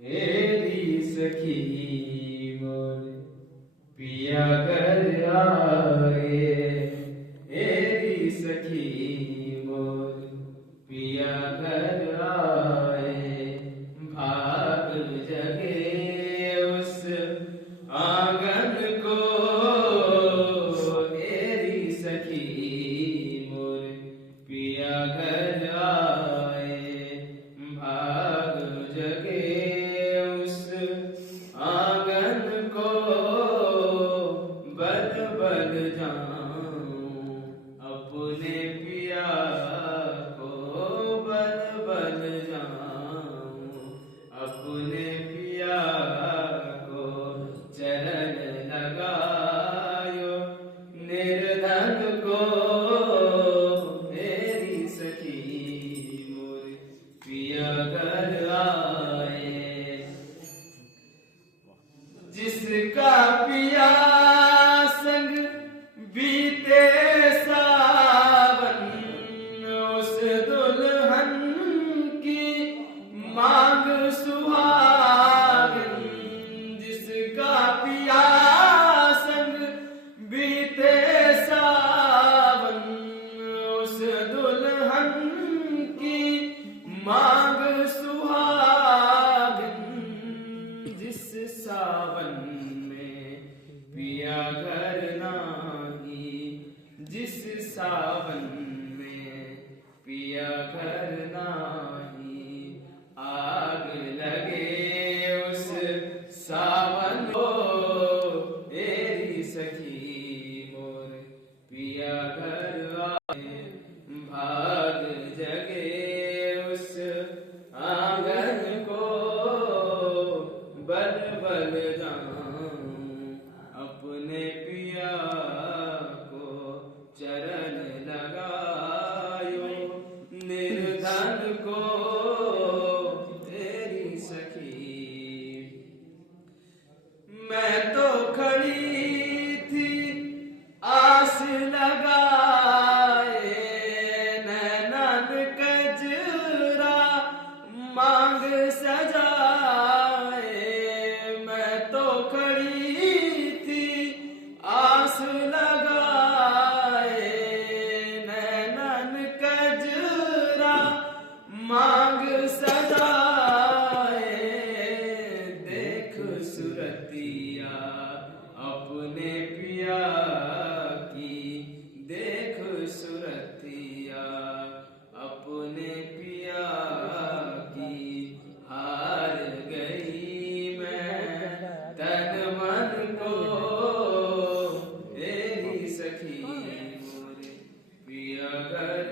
तेरी सखी मोर पिया घर आए, तेरी सखी मोर पिया घर आए। भाग जगे उस आंगन को, तेरी सखी मोर पिया घर आए। भाग जगे आंगन को, बल बल जाऊं अपने पिया को, बल बल जाऊं अपने पिया को। चरण लगायो निर्धन को, मेरी सखी मोर पिया घर आए। जिसका पिया संग बीते सावन, उस दुल्हन की मांग सुहागन। जिसका पिया संग बीते सावन, उस दुल्हन की मांग सुहागन। जिस सावन में पिया घर नाही, जिस सावन में पिया घर नाही। आग लगे उस सावन को, तेरी सखी मोर पिया घर आए। भाग जगे उस आंगन को, बल बल जाऊं अपने पिया को। चरण लगायो निर्धन को, तेरी सखी। मैं तो खड़ी थी आस लगाए, नैनन कजरा मांग सजाए। मैं तो खड़ी थी आस लगाए, नैनन कजरा मांग सजाए। देख सुरतिया अपने पिया की, देख सुरतिया अपने पिया की। हार गई मैं तन मन को, तेरी सखी मोर पिया घर